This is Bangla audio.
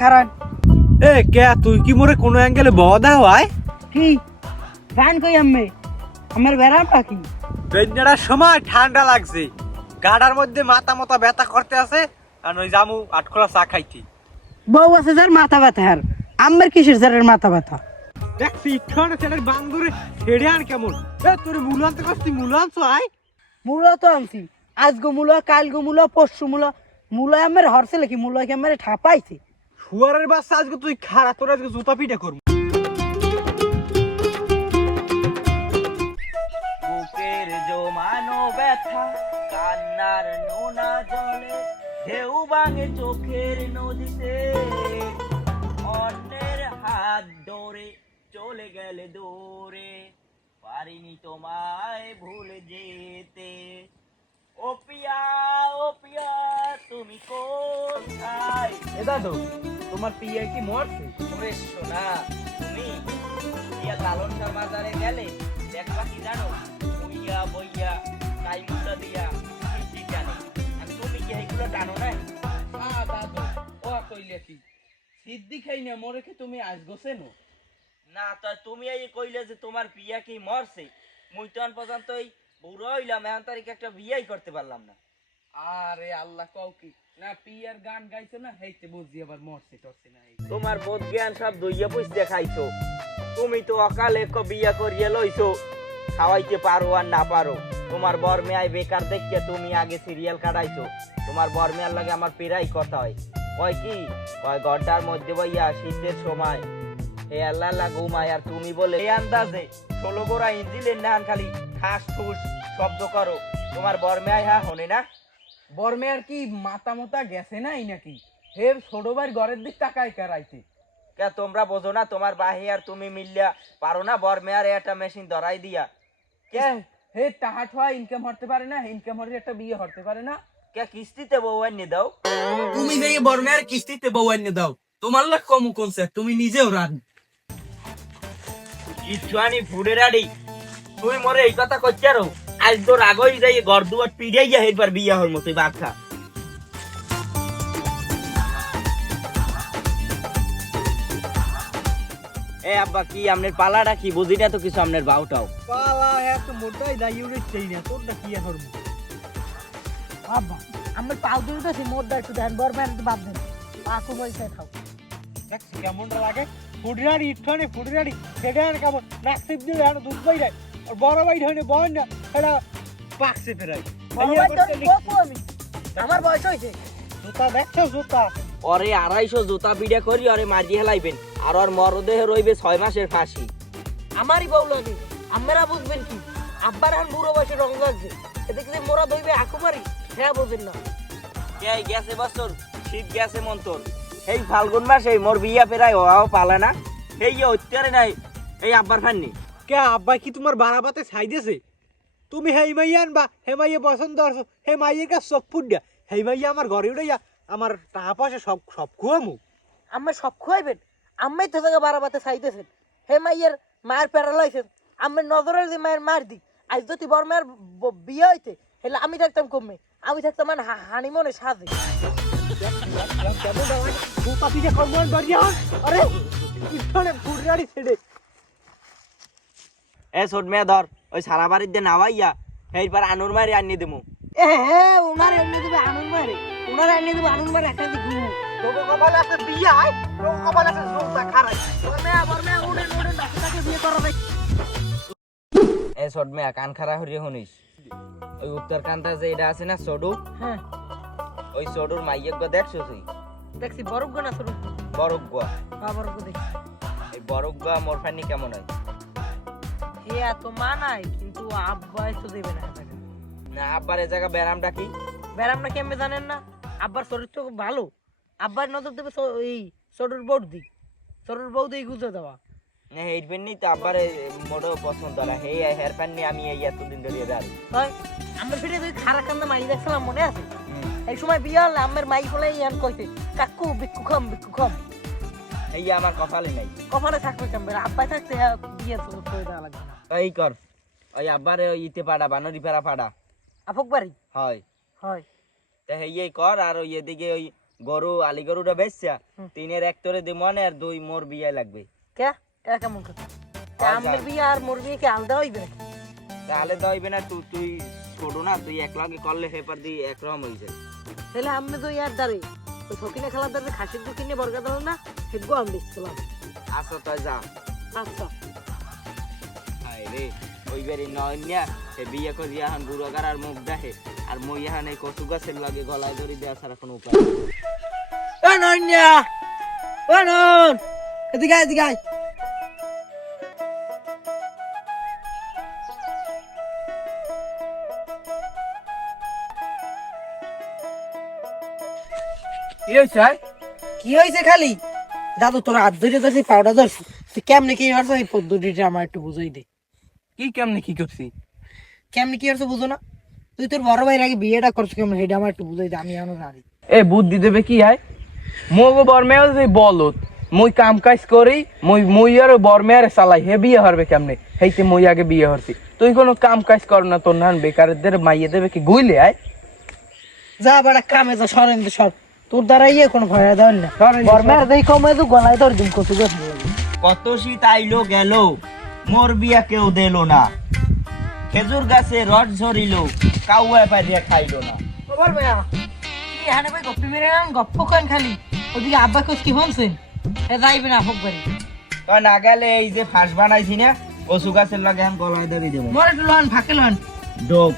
খারান এ কে তুই কি মোরে কোনো অ্যাঙ্গেলে বদা হয় কি ফ্যান কই আমার বেড়াম পাখি বেঞ্জার সময় ঠান্ডা লাগছে গাড়ার মধ্যে মাথা মতা ব্যথা করতে আছে আর ওই জামু আটখোলা চা খাইতি বউ আছে যার মাথা ব্যথা আর আমার কিসের স্যারের মাথা ব্যথা দেখছি ইঠানে ছেলের বান্দরে ছেড়ে আন কেমন এ তোর মুলান্তে কস্তি মুলান্স আয় মূলা তো আনছি আজ গো মূলা কাল গো মূলা পরশু মূলা আমার হরছে নাকি মূলা কি আমার ঠাপাইছে শুয়ারের বাচ্চা আজকে তুই খারা তোর আজকে জুতা পিঠে করবি বুকের জমানো ব্যথা কান্নার নোনা জলে ঢেউ ভাঙে চোখের নদীতে অন্যের হাত ধরে চলে গেলে দূরে পারিনি তোমায় ভুলে যেতে ও পিয়া তুমি কোথায়? এ দাদু তোমার পিয়া কি মরছে ওরে সোনা, তুমি পিয়া লালন শাহ বাজারে গেলে দেখবা কি জানো, বইয়া বইয়া টাইমটা দিয়া কি জানো, আর তুমি কি এইগুলো টানো নাই? দাদু ও কইলে কি সিদ্ধি খাই না মোরে কি তুমি আজ গোছেনো না তো তুমি এই কইলে যে তোমার পিয়া কি মরছে, মুই তো আন পর্যন্ত এই বুড়ো হইলাম, এখন তারিখ একটা বিয়াই করতে পারলাম না। আরে আল্লাহ কও কি না পিয়ার গান গাইছো না হেইতে বুঝি আবার মরছে টরছে না তোমার বোধ জ্ঞান সব দইয়া পুষ দেখাইছো, তুমি তো অকালে বিয়া করিয়ে লইছো, খাওয়াইতে পারো আর না পারো। তোমার বর মেয়ায় বেকার দেখে তুমি আগে সিরিয়াল কাটাইছো, তোমার বর মেয়ার লাগে আমার পেরাই কথা হয়, কয় কি কয় গড্ডার মধ্যে বইয়া শীতের সময় হে আল্লাহ আল্লাহ ঘুমায়, আর তুমি বলে এই আন্দাজে 16 গোড়া ইঞ্জিলের নান খালি ঠাস ঠুস শব্দ করো, তোমার বর মেয়ায় হ্যাঁ হনে না? বর্মে আর কি মাথা মোতা গেছে নাই নাকি হে ছোট ভাই ঘরের দিক টাকায় কারাইতে কে তোমরা বোঝো না তোমার বাহি আর তুমি মিললা পারো না বর মেয়ার একটা মেশিন ধরাই দিয়া? কে হে টাকা ঠোয়া ইনকাম হতে পারে না, ইনকাম হতে একটা বিয়ে হতে পারে না? কে কিস্তিতে বউ আনিয়ে দাও? তুমি যে বর্মে আর কিস্তিতে বউ আনিয়ে দাও, তোমার লাগ কম কনসেপ্ট, তুমি নিজেও রান ইচ্ছানি ফুডের আড়ি তুই মরে এই কথা কইতে আরো আজ তোর আগই যাই ঘর দুয়ার পিড়াই যা হেরবার বিয়া হর মতই বাচ্চা। এ আব্বা কি আমনের পালাটা কি বুঝি না তো কিছু, আমনের বাউটাও পালা হ্যাঁ তো মোটাই দাই উড়ে চাই না তোর না কি এখন আব্বা আমার পাউ দুটো আছে মোদ্দা একটু দেন বরম্যান একটু বাদ দেন পাকু পয়সা খাও দেখছি কেমনটা লাগে ফুটরাড়ি ইঠানে ফুটরাড়ি ছেড়ে আন কেমন নাক সিপ দিলে আর দুধ পাই যায় আর বড় ভাই ধরে বল না এটা পাকছে ফেরাই আমার বয়স হয়েছে জুতা দেখছো জুতা ওরে 250 জুতা পিড়া করি ওরে মারি হেলাইবেন, আর ওর মরদেহে রইবে 6 মাসের ফাঁসি। আমারই বউ লাগে আপনারা বুঝবেন কি আব্বার এখন বুড়ো বয়সে রং লাগছে এদিকে মোরা দইবে আকুমারি হ্যাঁ বোঝেন না কে গেছে বছর শীত গেছে মন্তর, এই ফাল্গুন মাসে মোর বিয়া পেরাই ওয়াও পালে না, এই হত্যারে নাই এই আব্বার ফান্নি। কে আব্বা কি তোমার বারাবাতে ছাই দিয়েছে? তুমি হেই মাইয়া আনবা হে মাইয়া পছন্দ করছো হে মাইয়ের কাছে চোখ ফুটডা হেই মাইয়া আমার ঘরে উড়াইয়া আমার টাকা পয়সা সব সব খুয়ামু আম্মা সব খুয়াইবেন আম্মাই তো জায়গা বারাবাতে চাইতেছেন হে মাইয়ের মায়ের প্যারালাইছেন আম্মের নজরে যে মায়ের মার দিক আজ যদি বড় মায়ের বিয়ে হইতে হেলে আমি থাকতাম কমে আমি থাকতাম মানে হানিমনে সাজে কেমন জুতা পিঠে কর্মন বাড়িয়া আরে ইঠানে ফুটরাড়ি ছেড়ে এ ছোট মেয়ে ধর ওই সারা বাড়ির দিয়ে নাওয়াইয়া এইবার আনুর মারি আনিয়ে দেবো। হ্যাঁ ওনার এনে দেবে আনন্দ মারে ওনার এনে দেবে আনন্দ মারে একটা দিক তোকে কপালে আছে বিয়ে হয় তোকে কপালে আছে জুতা খারাই বর্মে উড়েন ডাক্তারকে বিয়ে করা ভাই এ ছোট মেয়ে কান খারা হরিয়ে শুনিস, ওই উত্তর কান্তা যে এটা আছে না সডু, হ্যাঁ ওই সডুর মাইয়ের গো দেখছো তুই? দেখছি বরফ গো না শুরু বরফ গোয়া, বরফ গো দেখি এই বরফ গোয়া মোর ফানি কেমন হয়? এ এত মানাই কিন্তু আব্বা তো দেবে না না আব্বার এ জায়গা ব্যারামটা কি? ব্যারাম না কেমনে জানেন না আব্বার শরীর তো খুব ভালো আব্বার নজর দেবে এই ছোটর বৌদি ছোটর বৌদি গুজে দেওয়া না হেড পেন নেই তো আব্বার মোটেও পছন্দ না, হে হেয়ার প্যান নিয়ে আমি এই এতদিন ধরে যাই। হয় আমার ফিরে তুই খারা কান্দা মাই দেখছিলাম মনে আছে এই সময় বিয়ে হলে আমার মাই বলে ইয়ান কইতে কাকু বিক্কু খাম এই আমার কপালে নাই, কপালে থাকবে কেমন আব্বাই থাকতে বিয়ে তো করে দেওয়া লাগবে না এই কর ওই আব্বার ইতে পাড়া বানরি পাড়া পাড়া আপক বাড়ি হয় হয় তা হেই কর আর ওই এদিকে ওই গরু আলি গরুটা বেচছা 3-এর 1 তোরে দিমনে আর 2 মোর বিয়ে লাগবে। কে এটা কেমন কথা? আমার বিয়ে আর মোর বিয়ে কি আলাদা হইবে নাকি? তাহলে তো হইবে না, তুই ছোট না, তুই এক লাগে করলে হেপার দিয়ে একরকম হয়ে যায়। তাহলে আমি তো ইয়ার দ্বারে ওই ফকিনে খেলার দ্বারে খাসির দুধ কিনে বর্গা দিল না সেগুলো আমি বেচছিলাম। আচ্ছা তাই যা। আচ্ছা হায় রে ওই বেরি নয় না সে বিয়ে করি এখন বুড়োগার আর মুখ দেখে আর মই এখন এই কচু গাছের লাগে গলায় দড়ি দেওয়া ছাড়া কোনো উপায় নেই। ও নন্যা, ও নন, এদিকে আয়, এদিকে আয়। কি হয়েছে? কি হয়েছে খালি? দাদু তোর হাত ধরে ধরছি পাউডার ধরছি, তুই কেমনে কি করছো এই পদ্ধতিটা আমার একটু বুঝাই দে। কি কেমনে কি করছি? কেমনে কি করছো বুঝো না? তুই তোর বড় ভাইয়ের আগে বিয়েটা করছো কেমন সেটা আমার একটু বুঝাই দে, আমি এখনো জানি। এ বুদ্ধি দেবে কি হয়? মগো বর্মেও যে বলত মুই কাম কাজ করি, মুই আর বর্মেয়ারে চালাই, হে বিয়ে হরবে কেমনে? হেইতে মুই আগে বিয়ে হরছি। তুই কোনো কাম কাজ কর না, তোর নান বেকারদের মাইয়ে দেবে কি গুইলে আয়? যা বড় কামে যা, সরেন দে সর, তোর দ্বারা ইয়ে কোনো ভয় দেওয়ার না। বর্মের দেই কমে তো গলায় ধর দিন কচু গাছ। কত শীত আইলো গেল মোর বিয়া কেউ দিল না, খেজুর গাছে রড ঝরিল কাউয়া পাইয়া খাইলো না। খবর ভাইয়া কি হানে ভাই গপ্পি মেরে গপ্প করেন খালি, ওদিকে আব্বা কোচ কি বলছেন এ যাইবে না হোক বাড়ি। তো না গেলে এই যে ফাঁস বানাইছি না কচু গাছের লাগে এখন গলায় দড়ি দেবো। মোর একটু লন ফাঁকে লন। ডোব